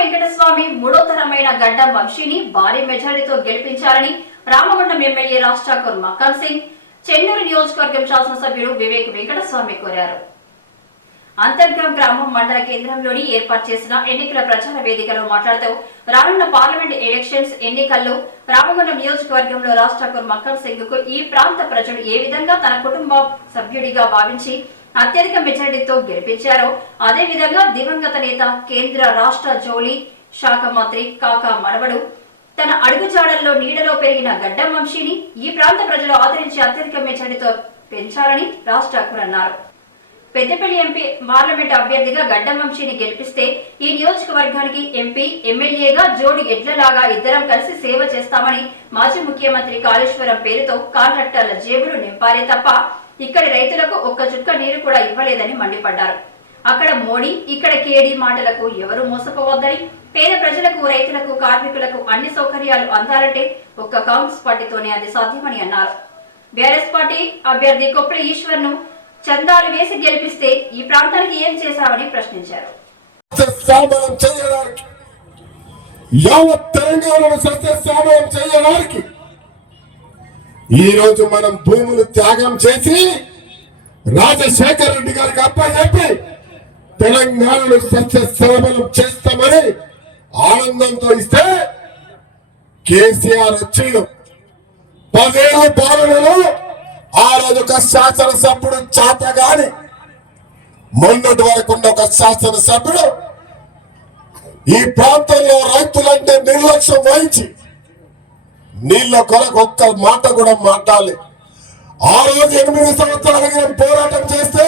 వెంకటస్వామి మూడో తరమైన గడ్డ వంశీని భారీ మెజారిటీతో గెలిపించారని రామగుండం ఎమ్మెల్యే రాజ్ ఠాకూర్ మక్కన్ సింగ్ చెన్నూరు నియోజకవర్గం శాసనసభ్యుడు వివేక్ వెంకటస్వామి కోరారు. అంతర్గం గ్రామం మండల కేంద్రంలోని ఏర్పాటు చేసిన ఎన్నికల ప్రచార వేదికలో మాట్లాడుతూ రానున్న పార్లమెంట్ ఎలక్షన్స్ ఎన్నికల్లో రామగుండం నియోజకవర్గంలో రాజ్ ఠాకూర్ మక్కన్ సింగ్కు ఈ ప్రాంత ప్రజలు ఏ విధంగా తన కుటుంబ సభ్యుడిగా భావించి అత్యధిక మెజారిటీతో గెలిపించారో. అదే విధంగా దివంగత నేత కేంద్ర రాష్ట్ర జోలీ శాఖ మంత్రి కాకా మనవడు తన అడుగుజాడల్లో నీడలో పెరిగిన గడ్డం వంశీని ఈ ప్రాంత ప్రజలు ఆదరించి అత్యధిక మెజారిటీతో పెంచాలని రాజ్ ఠాకూర్ అన్నారు. పెద్దపల్లి ఎంపీ పార్లమెంట్ అభ్యర్థిగా గడ్డం వంశీని గెలిపిస్తే ఈ నియోజకవర్గానికి ఎంపీ ఎమ్మెల్యేగా జోడి ఎడ్లలాగా ఇద్దరం కలిసి సేవ చేస్తామని మాజీ ముఖ్యమంత్రి కాళేశ్వరం పేరుతో కాంట్రాక్టర్ల జేబులు నింపారే తప్ప ఇక్కడి రైతులకు ఒక్క చుక్క నీరు కూడా ఇవ్వలేదని మండిపడ్డారు. అక్కడ మోడీ ఇక్కడ కేడీ మాటలకు ఎవరు మోసపోవద్దని పేద ప్రజలకు రైతులకు కార్మికులకు అన్ని సౌకర్యాలు అందాలంటే ఒక్క కాంగ్రెస్ పార్టీతోనే అది సాధ్యమని అన్నారు. బీఆర్ఎస్ పార్టీ అభ్యర్థి కొప్పుల ఈశ్వర్ను చందాలు వేసి గెలిపిస్తే ఈ ప్రాంతానికి ఏం చేశామని ప్రశ్నించారు. చేయడానికి యావత్ తెలంగాణను సస్యశ్యామలం చేయడానికి ఈరోజు మనం భూములు త్యాగం చేసి రాజశేఖర రెడ్డి గారికి అప్పచెప్పి తెలంగాణను సస్యశ్యామలం చేస్తామని ఆనందంతో ఇస్తే కేసీఆర్ వచ్చిండు. పదేళ్ళ పాలనలో ఆ రోజు ఒక శాసనసభ్యుడు చేత గాని మొన్నటి వరకు ఉన్న ఒక శాసనసభ్యుడు ఈ ప్రాంతంలో రైతులంటే నిర్లక్ష్యం వహించి నీళ్ళ కొరకు ఒక్క మాట కూడా మాట్లాడాలి. ఆ రోజు ఎనిమిది సంవత్సరాలు పోరాటం చేస్తే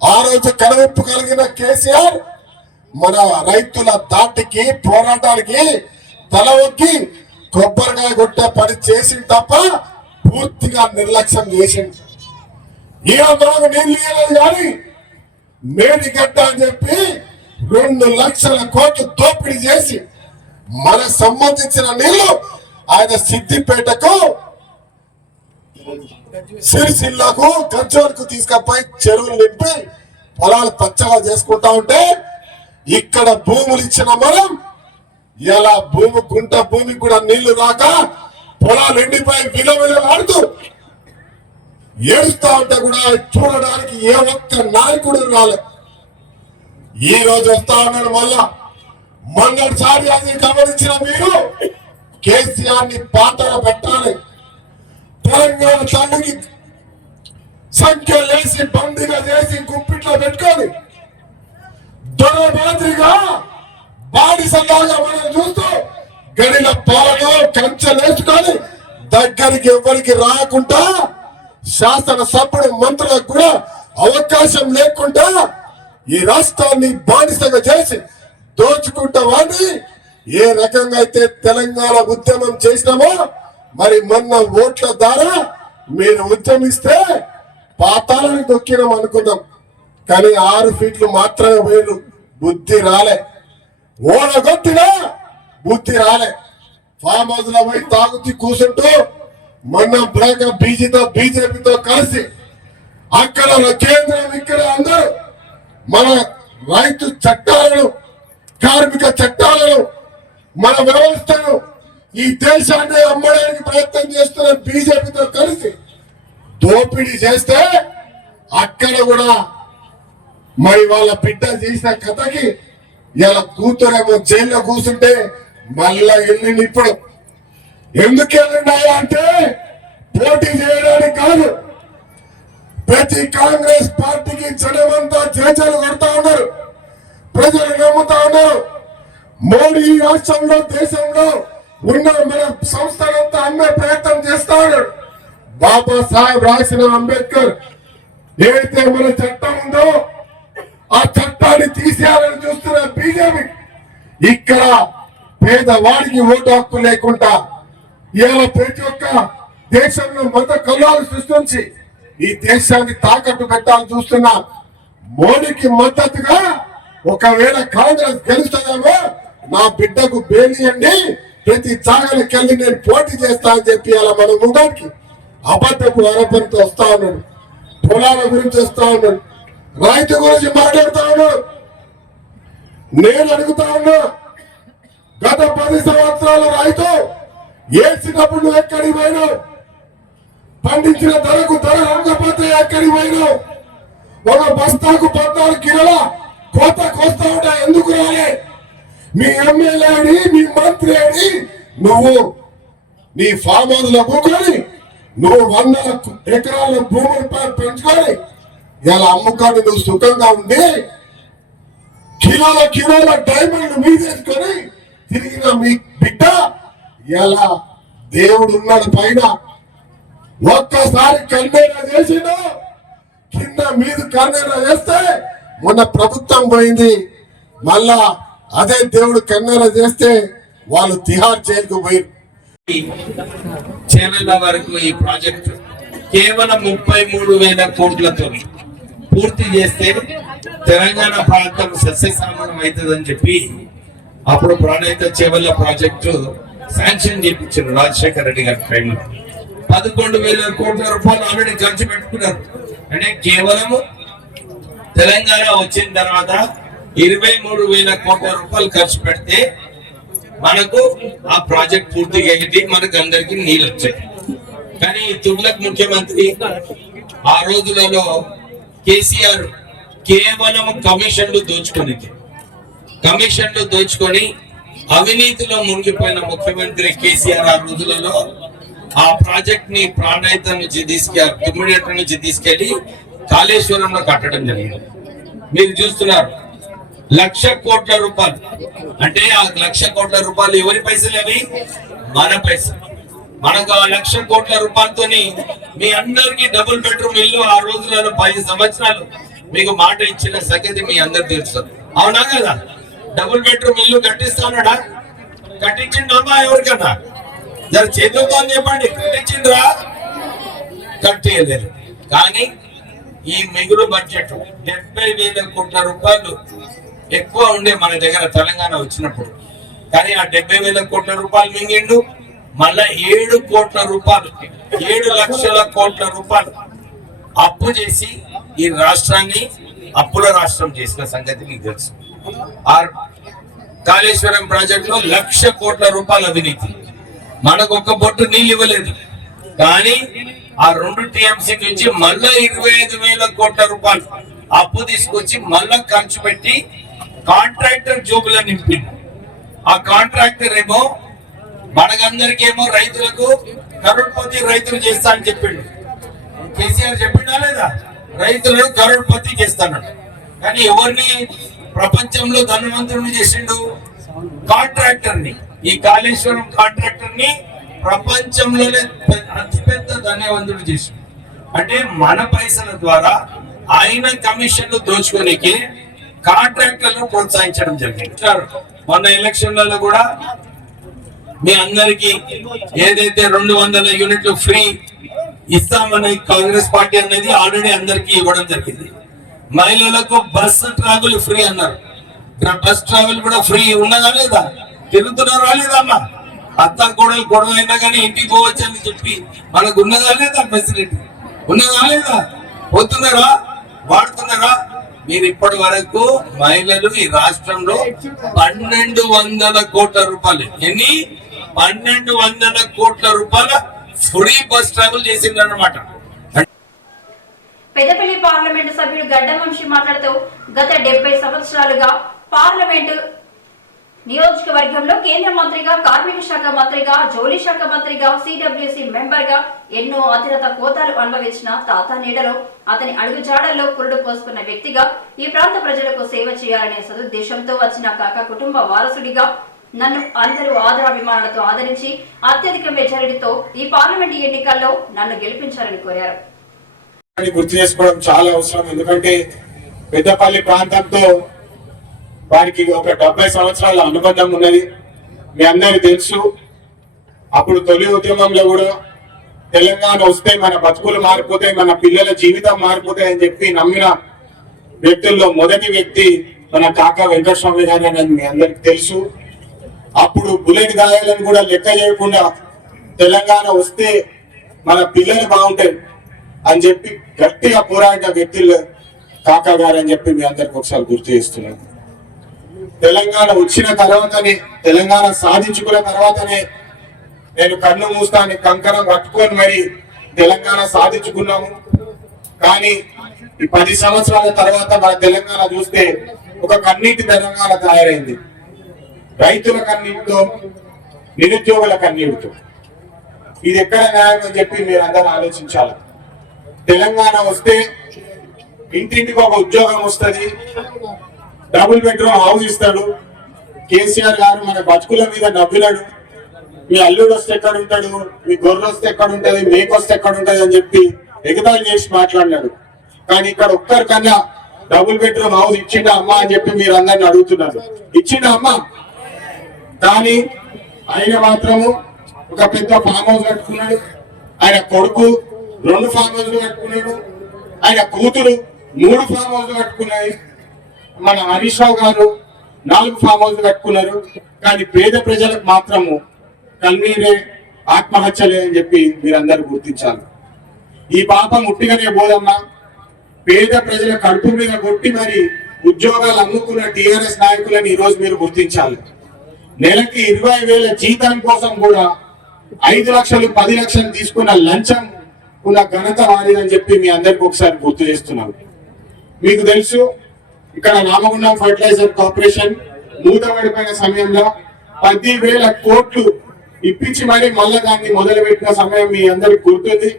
ఆ రోజు కనువిప్పు కలిగిన కేసీఆర్ మన రైతుల దాటికి పోరాటానికి తల ఒక్కి కొబ్బరికాయ కొట్టే పని చేసింది తప్ప పూర్తిగా నిర్లక్ష్యం చేసింది ఇక మనకు నీళ్ళు ఇవ్వలేదు కానీ మేడిగడ్డ అని చెప్పి రెండు లక్షల కోట్లు దోపిడీ చేసి మనకు సంబంధించిన నీళ్ళు ఆయన సిద్దిపేటకు సిరిసిల్లకు కంచోలకు తీసుకపోయి చెరువులు నింపి పొలాలు పచ్చగా చేసుకుంటా ఉంటే ఇక్కడ భూములు ఇచ్చిన మనం ఇలా భూమి గుంట భూమికి కూడా నీళ్ళు రాక పొలాలు ఎండిపోయి విలవిలలాడుతూ ఏడుస్తా ఉంటే కూడా చూడడానికి ఏ ఒక్క నాయకుడు రాలేదు ఈ రోజు వస్తా ఉన్నాడు మళ్ళా. మొన్నటిసారి అది గమనించిన మీరు? కేసీఆర్ని పాతర పెట్టాలి. తెలంగాణ తల్లికి సంఖ్య వేసి బందీగా చేసి గుప్పిట్లో పెట్టుకొని దొర మాదిరిగా బాడిసలాగా మనం చూస్తూ గడిల కంచె కంచెలేసుకొని దగ్గరికి ఎవరికి రాకుండా శాసనసభ్యుడు మంత్రులకు కూడా అవకాశం లేకుండా ఈ రాష్ట్రాన్ని బానిసగా చేసి దోచుకుంటామని ఏ రకంగా అయితే తెలంగాణ ఉద్యమం చేసినామో మరి మొన్న ఓట్ల ద్వారా మీరు ఉద్యమిస్తే పాతాలని దొక్కినాం అనుకున్నాం. కానీ ఆరు ఫీట్లు మాత్రమే పోయారు బుద్ధి రాలే. ఓడగొట్టినా బుద్ధి రాలే. ఫామ్ హౌస్లో పోయి తాగుతూ కూర్చుంటూ మొన్న బ్లాక్ బీజీతో బీజేపీతో కలిసి అక్కడ కేంద్రం ఇక్కడ అందరూ మన రైతు చట్టాలను కార్మిక చట్టాలను మన వ్యవస్థను ఈ దేశాన్ని అమ్మడానికి ప్రయత్నం చేస్తున్న బీజేపీతో కలిసి దోపిడీ చేస్తే అక్కడ కూడా మరి వాళ్ళ బిడ్డ చేసిన కథకి ఇలా కూతురేమో జైల్లో కూర్చుంటే మళ్ళా వెళ్ళింది ఇప్పుడు. ఎందుకు వెళ్ళినాయా అంటే పోటీ చేయడానికి కాదు. ప్రతి కాంగ్రెస్ పార్టీకి జనమంతా చేచలు కొడతా ఉన్నారు. ప్రజలు నమ్ముతా ఉన్నారు. మోడీ ఈ రాష్ట్రంలో దేశంలో ఉన్న మన సంస్థలంతా అమ్మే ప్రయత్నం చేస్తాడు. బాబా సాహెబ్ రాసిన అంబేద్కర్ ఏదైతే మన చట్టం ఉందో ఆ చట్టాన్ని తీసేయాలని చూస్తున్న బీజేపీ ఇక్కడ పేదవాడికి ఓటు హక్కు లేకుండా ఇలా ప్రతి ఒక్క దేశంలో మత కలవాలు సృష్టించి ఈ దేశాన్ని తాకట్టు పెట్టాలని చూస్తున్నా మోడీకి మద్దతుగా ఒకవేళ కాంగ్రెస్ గెలుస్తుందేమో నా బిడ్డకు బేలియండి ప్రతి జాగాలకు నేను పోటీ చేస్తా అని చెప్పి అలా మన ముందరికి అబద్ధపు ఆరోపణతో వస్తా ఉన్నాడు. పొలాల గురించి వస్తా ఉన్నాడు. రైతు గురించి మాట్లాడుతా ఉన్నాడు. నేను అడుగుతా ఉన్నా గత పది సంవత్సరాల రైతు ఏడ్చినప్పుడు నువ్వు ఎక్కడికి పోయినావు? పండించిన ధరకు ధర రాకపోతే ఎక్కడికి పోయినావు? ఒక బస్తాకు పద్నాలుగు కిలోల కోత కోస్తా ఉంటా ఎందుకు రాలే? మీ ఎమ్మెల్యేని మీ మంత్రి అని నువ్వు నీ ఫామ్ హౌస్లో నువ్వు వందల ఎకరాల భూములు పెంచుకొని ఇలా అమ్ముకొని నువ్వు సుఖంగా ఉండి కిలోల కిలోల డైమండ్ మీదేసుకొని తిరిగిన మీ బిడ్డ ఇలా దేవుడు ఉన్నాడు పైన. ఒక్కసారి కన్నేరా చేసిన కింద మీద కన్నేరా చేస్తే మొన్న ప్రభుత్వం పోయింది. మళ్ళా అదే దేవుడు కన్నెర చేస్తే వాళ్ళు తిహార్ జైలుకు పోయారు. వరకు ఈ ప్రాజెక్టు కేవలం ముప్పై మూడు వేల కోట్లతో పూర్తి చేస్తే తెలంగాణ ప్రాంతం సస్యశ్యామలం అవుతుందని చెప్పి అప్పుడు ప్రాణహిత చేవల్ల ప్రాజెక్టు శాంక్షన్ చేయించారు రాజశేఖర రెడ్డి గారి టైంలో పదకొండు వేల కోట్ల రూపాయలు ఆల్రెడీ ఖర్చు పెట్టుకున్నారు. అంటే కేవలము తెలంగాణ వచ్చిన తర్వాత ఇరవై మూడు వేల కోట్ల రూపాయలు ఖర్చు పెడితే మనకు ఆ ప్రాజెక్ట్ పూర్తిగా అయ్యింది మనకు అందరికి నీళ్ళు వచ్చాయి కానీ తుర్లక్ తుగ్లక్ ముఖ్యమంత్రి ఆ రోజులలో కేసీఆర్ కేవలం కమిషన్లు దోచుకునేది కమిషన్లు దోచుకొని అవినీతిలో మునిగిపోయిన ముఖ్యమంత్రి కేసీఆర్ ఆ రోజులలో ఆ ప్రాజెక్ట్ని ప్రాణాయిత నుంచి తీసుకెళ్ళి తుమ్మిడేట నుంచి తీసుకెళ్ళి కాళేశ్వరంలో కట్టడం జరిగింది. మీరు చూస్తున్నారు. లక్ష కోట్ల రూపాయలు. అంటే ఆ లక్ష కోట్ల రూపాయలు ఎవరి పైసలు అవి? మన పైసలు. మనకు ఆ లక్ష కోట్ల రూపాయలతోని మీ అందరికి డబుల్ బెడ్రూమ్ ఇల్లు ఆ రోజులలో పది సంవత్సరాలు మీకు మాట ఇచ్చిన సంగతి మీ అందరు తెలుసు అవునా కదా? డబుల్ బెడ్రూమ్ ఇల్లు కట్టిస్తానడా కట్టించిండమ్మా ఎవరికన్నా? జర చేతులతో చెప్పండి. కట్టించిండ్రా? కట్టేయలేదు. కానీ ఈ మిగులు బడ్జెట్ డెబ్బై వేల కోట్ల రూపాయలు ఎక్కువ ఉండే మన దగ్గర తెలంగాణ వచ్చినప్పుడు. కానీ ఆ డెబ్బై వేల కోట్ల రూపాయలు మింగిండు మళ్ళా ఏడు కోట్ల రూపాయలు ఏడు లక్షల కోట్ల రూపాయలు అప్పు చేసి ఈ రాష్ట్రాన్ని అప్పుల రాష్ట్రం చేసిన సంగతి మీకు తెలుసు. ఆర్ కాళేశ్వరం ప్రాజెక్ట్లో లక్ష కోట్ల రూపాయల అవినీతి. మనకు ఒక బొట్టు నీళ్ళు ఇవ్వలేదు. కానీ ఆ రెండు టీఎంసీ నుంచి మళ్ళా ఇరవై ఐదు వేల కోట్ల రూపాయలు అప్పు తీసుకొచ్చి మళ్ళా ఖర్చు పెట్టి కాంట్రాక్టర్ జోబులో నింపింది ఆ కాంట్రాక్టర్ ఏమో మనకందరికి ఏమో రైతులకు కరోడ్పతి రైతులు చేస్తా అని చెప్పిండు. కేసీఆర్ చెప్పిండా లేదా? రైతులు కరోడ్పతి చేస్తాడు కానీ ఎవరిని ప్రపంచంలో ధనవంతుడిని చేసిండు? కాంట్రాక్టర్ని ఈ కాళేశ్వరం కాంట్రాక్టర్ని ప్రపంచంలోనే అతిపెద్ద ధనవంతుడు చేసిండు. అంటే మన పైసల ద్వారా ఆయన కమిషన్లు దోచుకోనికి కాంట్రాక్టర్లను ప్రోత్సహించడం జరిగింది. సార్, మొన్న ఎలక్షన్లలో కూడా మీ అందరికి ఏదైతే రెండు వందల యూనిట్లు ఫ్రీ ఇస్తామని కాంగ్రెస్ పార్టీ అనేది ఆల్రెడీ అందరికీ ఇవ్వడం జరిగింది. మహిళలకు బస్ ట్రావెల్ ఫ్రీ అన్నారు. బస్ ట్రావెల్ కూడా ఫ్రీ ఉన్నదా లేదా? తిరుగుతున్నారా లేదమ్మా? అత్త గొడవలు గొడవ అయినా కానీ ఇంటికి పోవచ్చు అని చెప్పి మనకు ఉన్నదా లేదా ఫెసిలిటీ? ఉన్నదా లేదా? పోతున్నారా? వాడుతున్నారా? మీరు ఇప్పటి వరకు మహిళలు ఈ రాష్ట్రంలో పన్నెండు వందల కోట్ల రూపాయలు. ఎన్ని? పన్నెండు వందల కోట్ల రూపాయల ఫ్రీ బస్ ట్రావెల్ చేసిందన్నమాట. పెద్దపల్లి పార్లమెంటు సభ్యుడు గడ్డ వంశీ మాట్లాడుతూ గత డెబ్బై సంవత్సరాలుగా పార్లమెంటు నియోజకవర్గంలో కేంద్ర మంత్రిగా కార్మిక శాఖ మంత్రిగా జౌలి శాఖ మంత్రిగా సిడబ్ల్యూసి మెంబర్గా ఎన్నో అతిరత కోతాలు అనుభవించిన తాత నీడలో అతని అడుగుజాడల్లో పురుడు పోసుకున్న వ్యక్తిగా ఈ ప్రాంత ప్రజలకు సేవ చేయాలనే సదుద్దేశంతో వచ్చిన కాక కుటుంబ వారసుడిగా నన్ను అందరూ ఆదరాభిమానులతో ఆదరించి అత్యధిక మెజారిటీతో ఈ పార్లమెంటు ఎన్నికల్లో నన్ను గెలిపించాలని కోరారు. గుర్తు చేసుకోవడం చాలా అవసరం. ఎందుకంటే పెద్దపల్లి ప్రాంతంతో వారికి ఒక డెబ్బై సంవత్సరాల అనుబంధం ఉన్నది. మీ అందరికి తెలుసు అప్పుడు తొలి ఉద్యమంలో కూడా తెలంగాణ వస్తే మన బతుకులు మారిపోతాయి మన పిల్లల జీవితం మారిపోతాయి అని చెప్పి నమ్మిన వ్యక్తుల్లో మొదటి వ్యక్తి మన కాకా వెంకటస్వామి గారు అనేది మీ అందరికి తెలుసు. అప్పుడు బుల్లెట్ గాయాలను కూడా లెక్క చేయకుండా తెలంగాణ వస్తే మన పిల్లలు బాగుంటాయి అని చెప్పి గట్టిగా పోరాడిన వ్యక్తులు కాకా గారు అని చెప్పి మీ అందరికి ఒకసారి గుర్తు చేస్తున్నాను. తెలంగాణ వచ్చిన తర్వాతనే తెలంగాణ సాధించుకున్న తర్వాతనే నేను కన్ను మూస్తాను కంకణం కట్టుకొని మరి తెలంగాణ సాధించుకున్నాము. కానీ ఈ పది సంవత్సరాల తర్వాత మన తెలంగాణ చూస్తే ఒక కన్నీటి తెలంగాణ తయారైంది. రైతుల కన్నీటితో నిరుద్యోగుల కన్నీటితో. ఇది ఎక్కడ న్యాయం అని చెప్పి మీరు అందరూ ఆలోచించాలి. తెలంగాణ వస్తే ఇంటింటికి ఒక ఉద్యోగం వస్తుంది. డబుల్ బెడ్రూమ్ హౌస్ ఇస్తాడు. కేసీఆర్ గారు మన బతుకుల మీద నవ్వినాడు మీ అల్లుడు వస్తే ఎక్కడ ఉంటాడు? మీ గొర్రె వస్తే ఎక్కడ ఉంటది? మేక వస్తే ఎక్కడ ఉంటది అని చెప్పి ఎగతాళి చేసి మాట్లాడినాడు. కానీ ఇక్కడ ఒక్కరికన్నా డబుల్ బెడ్రూమ్ హౌస్ ఇచ్చిండ అమ్మ అని చెప్పి మీరు అందరిని అడుగుతున్నారు. ఇచ్చిండ అమ్మ. కానీ ఆయన మాత్రము ఒక పెద్ద ఫామ్ హౌస్ కట్టుకున్నాడు. ఆయన కొడుకు రెండు ఫామ్ హౌస్ కట్టుకున్నాడు. ఆయన కూతురు మూడు ఫామ్ హౌస్ కట్టుకున్నాయి. మన హరీష్ రావు గారు నాలుగు ఫామ్ హౌస్ కట్టుకున్నారు. కానీ పేద ప్రజలకు మాత్రము కన్నీరే ఆత్మహత్యలే అని చెప్పి మీరందరూ గుర్తించాలి. ఈ పాపం ఉట్టిగానే పోదమ్మా. పేద ప్రజల కడుపు మీద కొట్టి మరి ఉద్యోగాలు అమ్ముకున్న టీఆర్ఎస్ నాయకులను ఈరోజు మీరు గుర్తించాలి. నెలకి ఇరవై వేల జీతం కోసం కూడా ఐదు లక్షలు పది లక్షలు తీసుకున్న లంచం ఉన్న ఘనత వారిదని చెప్పి మీ అందరికి ఒకసారి గుర్తు చేస్తున్నాను. మీకు తెలుసు ఇక్కడ రామగుండం ఫర్టిలైజర్ కార్పొరేషన్ మూతపడిపోయిన సమయంలో పది వేల కోట్లు ఇప్పించి మరీ మళ్ళా దాన్ని మొదలు పెట్టిన సమయం మీ అందరికి గుర్తుంది.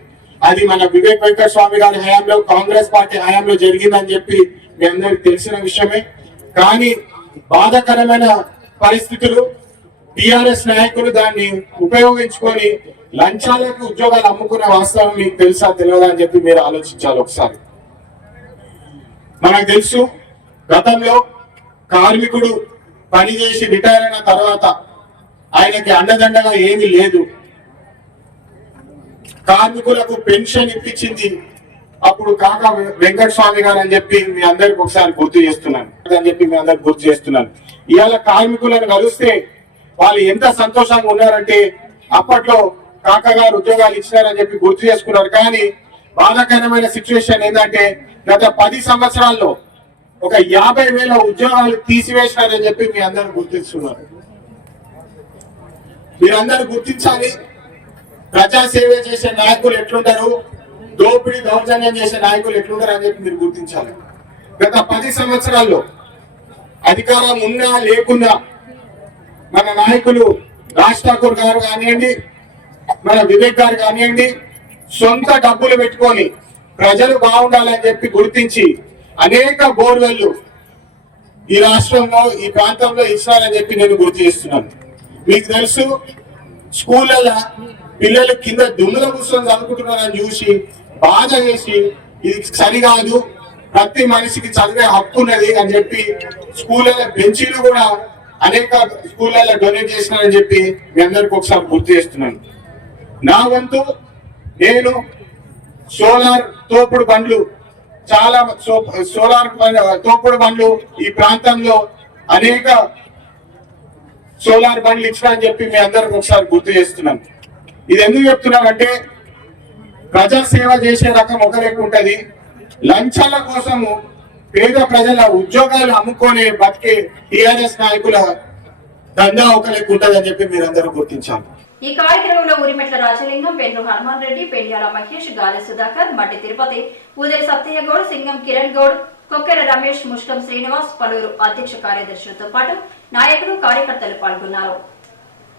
అది మన వివేక్ వెంకట స్వామి గారి హయాంలో కాంగ్రెస్ పార్టీ హయాంలో జరిగిందని చెప్పి మీ అందరికి తెలిసిన విషయమే. కానీ బాధాకరమైన పరిస్థితులు టిఆర్ఎస్ నాయకులు దాన్ని ఉపయోగించుకొని లంచాలకు ఉద్యోగాలు అమ్ముకున్న వాస్తవం మీకు తెలుసా తెలియదా అని చెప్పి మీరు ఆలోచించాలి ఒకసారి. మనకు తెలుసు గతంలో కార్మికుడు పనిచేసి రిటైర్ అయిన తర్వాత ఆయనకి అండదండగా ఏమీ లేదు. కార్మికులకు పెన్షన్ ఇప్పించింది. అప్పుడు కాక వెంకట స్వామి గారు అని చెప్పి మీ అందరికి ఒకసారి గుర్తు చేస్తున్నాను. అని చెప్పి మీ అందరికి గుర్తు చేస్తున్నాను. ఇవాళ కార్మికులను కలిస్తే వాళ్ళు ఎంత సంతోషంగా ఉన్నారంటే అప్పట్లో కాక గారు ఉద్యోగాలు ఇచ్చినారని చెప్పి గుర్తు చేసుకున్నారు. కానీ బాధాకరమైన సిచ్యువేషన్ ఏంటంటే గత పది సంవత్సరాల్లో ఒక యాభై వేల ఉద్యోగాలు తీసివేసినారని చెప్పి మీ అందరూ గుర్తిస్తున్నారు. మీరందరూ గుర్తించాలి. ప్రజాసేవ చేసే నాయకులు ఎట్లుంటారు? దోపిడీ దౌర్జన్యం చేసే నాయకులు ఎట్లుంటారు అని చెప్పి మీరు గుర్తించాలి. గత పది సంవత్సరాల్లో అధికారం ఉన్నా లేకున్నా మన నాయకులు రాజ్ ఠాకూర్ గారు కానివ్వండి మన వివేక్ గారు కానివ్వండి సొంత డబ్బులు పెట్టుకొని ప్రజలు బాగుండాలని చెప్పి గుర్తించి అనేక బోర్వెల్లు ఈ రాష్ట్రంలో ఈ ప్రాంతంలో ఇస్తారని చెప్పి నేను గుర్తు చేస్తున్నాను. మీకు తెలుసు స్కూళ్ళ పిల్లలు కింద దుమ్ముల కూర్చొని చదువుకుంటున్నారని చూసి బాధ చేసి ఇది సరికాదు ప్రతి మనిషికి చదివే హక్కు ఉన్నది అని చెప్పి స్కూళ్ళ బెంచీలు కూడా అనేక స్కూళ్ళ డొనేట్ చేసినారని చెప్పి మీ అందరికి ఒకసారి గుర్తు చేస్తున్నాను. నా వంతు నేను సోలార్ తోపుడు బండ్లు చాలా సోలార్ తోపుడు బండ్లు ఈ ప్రాంతంలో అనేక సోలార్ బండ్లు ఇచ్చిన అని చెప్పి మీ అందరికి ఒకసారి గుర్తు చేస్తున్నాను. ఇది ఎందుకు చెప్తున్నామంటే ప్రజా సేవ చేసే రకం ఒకరికి ఉంటుంది. లంచాల కోసము పేద ప్రజల ఉద్యోగాలు అమ్ముకొని బతికే టిఆర్ఎస్ నాయకుల దందా ఒక లెక్క అని చెప్పి మీరందరూ గుర్తించాలి. ఈ కార్యక్రమంలో ఉరిమెట్ల రాజలింగం పెన్ను హనుమాన్ రెడ్డి పెళ్ళియాల మహేష్ గాలి సుధాకర్ మట్టి తిరుపతి ఉదయ సత్తయ్య గౌడ్ సింగం కిరణ్ గౌడ్ కొక్కెర రమేష్ ముష్కం శ్రీనివాస్ పలువురు అధ్యక్ష కార్యదర్శులతో పాటు నాయకులు కార్యకర్తలు పాల్గొన్నారు.